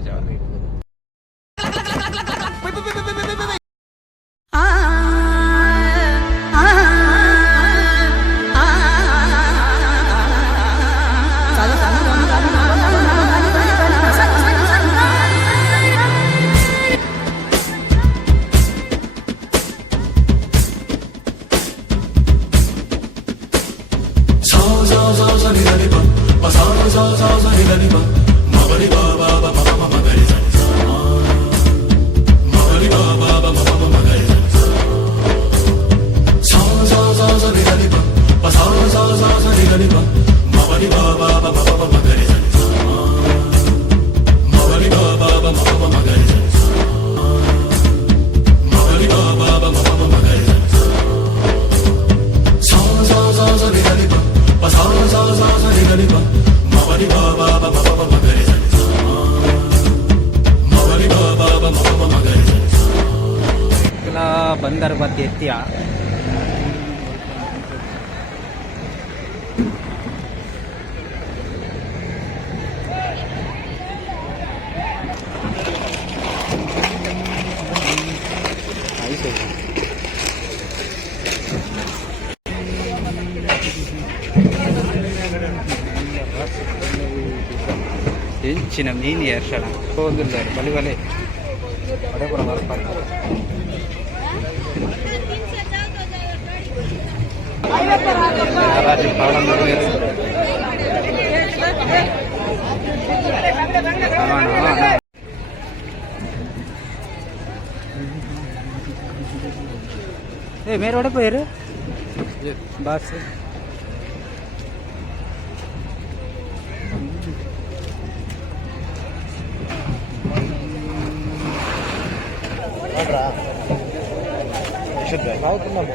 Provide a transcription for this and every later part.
जा रही ఇలా ಬಂದರ್ ಬತ್ತಿ ಎತ್ತಿಯ. ಹೆಂಚಿನ ಮೀನು ಏರ್ಸಣ ಹೋಗಿಲ್ಲ ಬಲಿ ಬಲಿ. రాజ్యం పాలన నెరవేర్చింది ఏ మీరు కూడా పోయారు? బాస్. అవుతున్నాము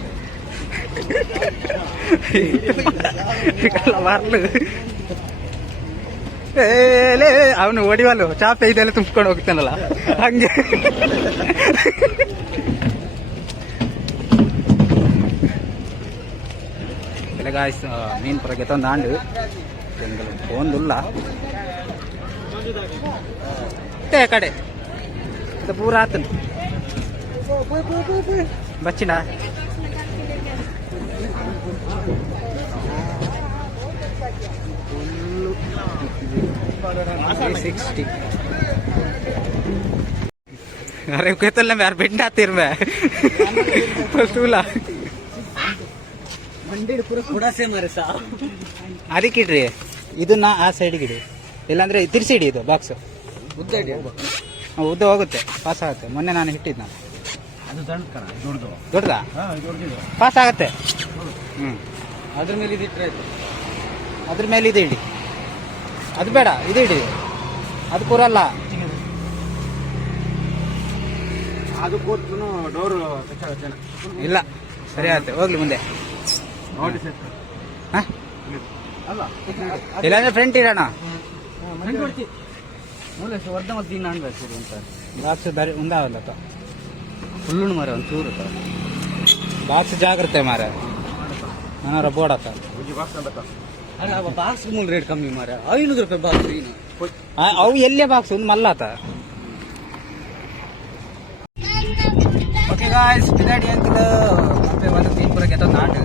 ಏಲೇ ಅವನು ಹೊಡಿವಲ್ಲು ಚಾಪೆ ಇದೆಲ್ಲ ತುಂಬಿಕೊಂಡು ಹೋಗ್ತಾನಲ್ಲ. ಹಂಗೆ. ಗಾಯ್ಸ್ ಮೀನ್ ಪುರಕ್ಕೆ ತಂದಾಂಡು ಒಂದುಲ್ಲ ಏ, ಕಡೆ. ಪೂರ ಆತನು ಬಚ್ಚಿನ? ಸಿಕ್ಸ್ಟಿ ಅರೆ ಗೊತ್ತಲ್ಲ ಯಾರು ಬೆಂಡ್ ಹಾತಿರ್ಬೆ ತೂಲ ಅದಕ್ಕಿಡ್ರಿ ಇದನ್ನ ಆ ಸೈಡ್ಗೆ ಇಡಿ. ಇಲ್ಲಾಂದ್ರೆ ತಿರ್ಸಿಡಿ ಇದು ಬಾಕ್ಸ್ ಉದ್ದ ಹಾಂ ಉದ್ದ ಹೋಗುತ್ತೆ ಪಾಸ್ ಆಗುತ್ತೆ. ಮೊನ್ನೆ ನಾನು ಹಿಟ್ಟಿದ್ದು ನಾನು. ದೊಡ್ಡದಾ ಪಾಸ್ ಆಗುತ್ತೆ. ಹ್ಞೂ ಅದ್ರ ಮೇಲೆ ಇದಿಟ್ರೆ ಆಯ್ತು. ಅದ್ರ ಮೇಲೆ ಇದು ಇಡಿ. ಅದು ಬೇಡ ಇದು ಇಡಿ. ಅದು ಕೂರಲ್ಲ ಅದು ಕೂತು ಡೋರ್ ಇಲ್ಲ ಸರಿ ಆಯ್ತು ಹೋಗ್ಲಿ ಮುಂದೆ. ನೋಡಿ ಸರ್. ಹಾಂ? ಅಲ್ಲ. ಇಲ್ಲಾಂದ್ರೆ ಫ್ರೆಂಟ್ ಇರೋಣ ವರ್ಧ ಮತ್ತೆ ಇನ್ನು ಅನ್ಬೇಕು ಅಂತ. ಬಾಕ್ಸ್ ಬರೀ ಉಂದಾವಲ್ಲ ಫುಲ್ಲು ಮರ ಒಂದು ಚೂರು ಬಾಕ್ಸ್ ಜಾಗ್ರತೆ ಮಾರ. ನಾನಾರ ಬೋಡತ್ತ ಅಲ್ಲ ಬಾಕ್ಸ್ ಮೂಲ ರೇಟ್ ಕಮ್ಮಿ ಮಾರ ಐನೂರು ರೂಪಾಯಿ ಬಾಕ್ಸ್ ಏನು ಅವು ಎಲ್ಲೇ ಬಾಕ್ಸ್ ಒಂದು ಮಲ್ಲಾತ ಓಕೆ ಗಾಯ್ಸ್ ಬಿದಾಡಿ ಅಂಕಲ್ ಮತ್ತೆ ಒಂದು ತೀನ್ಪುರಕ್ಕೆ ಎತ್ತ ನಾಟು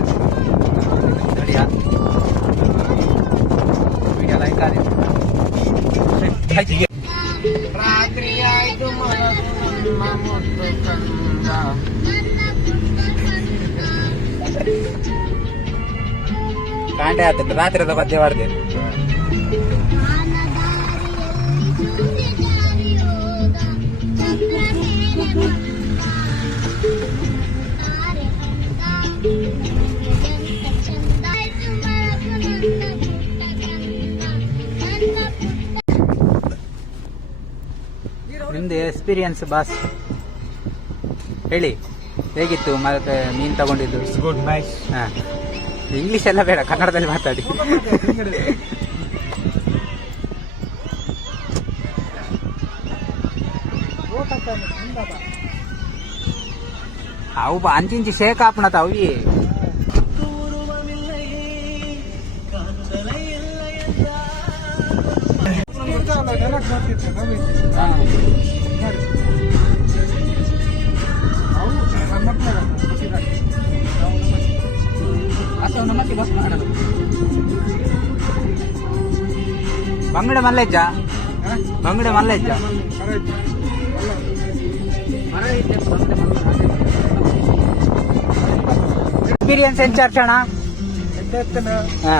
ನಡಿಯ ವಿಡಿಯೋ ಲೈಕ್ ಆದಿ ರಾತ್ರಿ ಆಯ್ತು ನಿಮ್ಮ ಮುದ್ದು ಕಂದ ಕಾಂಡೆ ಆಗ್ತದೆ ರಾತ್ರಿ ಅದು ಪದ್ಯ ಮಾಡಿದೆ ನಿಮ್ದು ಎಕ್ಸ್ಪೀರಿಯನ್ಸ್ ಬಾಸ್. ಹೇಳಿ ಹೇಗಿತ್ತು ಮತ್ತೆ ಮೀನು ತಗೊಂಡಿದ್ದು? ಗುಡ್ ನೈಸ್ ಹಾ. ಇಂಗ್ಲಿಷ್ ಎಲ್ಲ ಬೇಡ ಕನ್ನಡದಲ್ಲಿ ಮಾತಾಡಿ. ಅವು ಅಂಚಿಂಚಿ ಶೇಖ ಹಾಪಣತ ಅವಿ. ಬಂಗಡೆ ಮಲ್ಲೆಜ್ಜ ಬಂಗಡೆ ಮಲ್ಲೆಜ್ಜ ಎಕ್ಸ್ಪೀರಿಯನ್ಸ್ ಹಾ.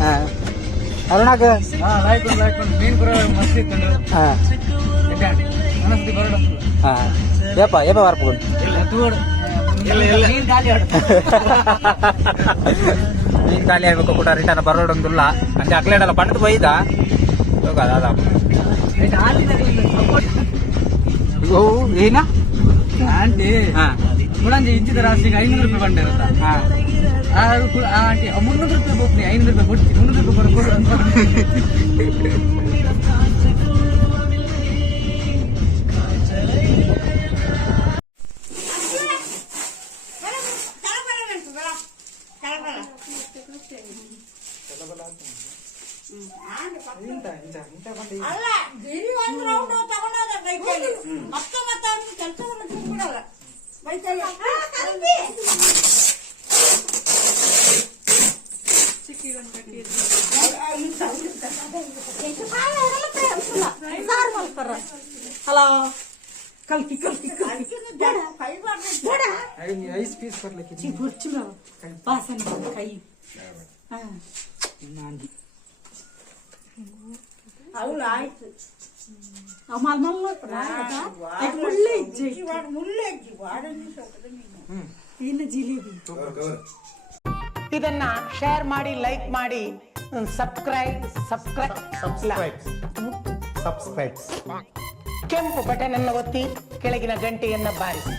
ಹಾ. ಅರುಣಾಗ ಏಪ ಏಪ ಬರ್ಕೊಂಡು ಮೀನ್ ಖಾಲಿ ಆಡು ಮೀನ್ ಖಾಲಿ ಆಗ್ಬೇಕು ಕೂಡ ರಿಟರ್ನ್ ಬರೋಡೊಂದಿಲ್ಲ ಅಂದ್ರೆ ಅಕ್ಲೇಡಲ್ಲ ಪಂಡದು ಬೈದ ಹೋಗ ಅದಾದ ಓ ಏನ ಆಂಟಿ ಹಾ ಮುಳಂಜಿ ಇಂಚಿದ ರಾಶಿಗೆ ಐನೂರು ರೂಪಾಯಿ ಬಂಡೆ ಇರುತ್ತಾ ಹಾ ಆ ಕು- ಆ ಆಂಟಿ ಆ ಮುನ್ನೂರು ರೂಪಾಯಿ ಬೋಪ್ನಿ ಐನೂರು ರೂಪಾಯಿ ಕೊಡ್ತಿ ಮುನ್ನೂರು ರೂಪಾಯಿ ಕೊಡು ಇದನ್ನ ಶೇರ್ ಮಾಡಿ ಲೈಕ್ ಮಾಡಿ ಸಬ್ಸ್ಕ್ರೈಬ್ ಸಬ್ಸ್ಕ್ರೈಬ್ ಸಬ್ಸ್ಕ್ರೈಬ್ ಸಬ್ಸ್ಕ್ರೈಬ್ ಕೆಂಪು ಬಟನ್ ಅನ್ನು ಒತ್ತಿ ಕೆಳಗಿನ ಗಂಟೆಯನ್ನ ಬಾರಿಸಿ.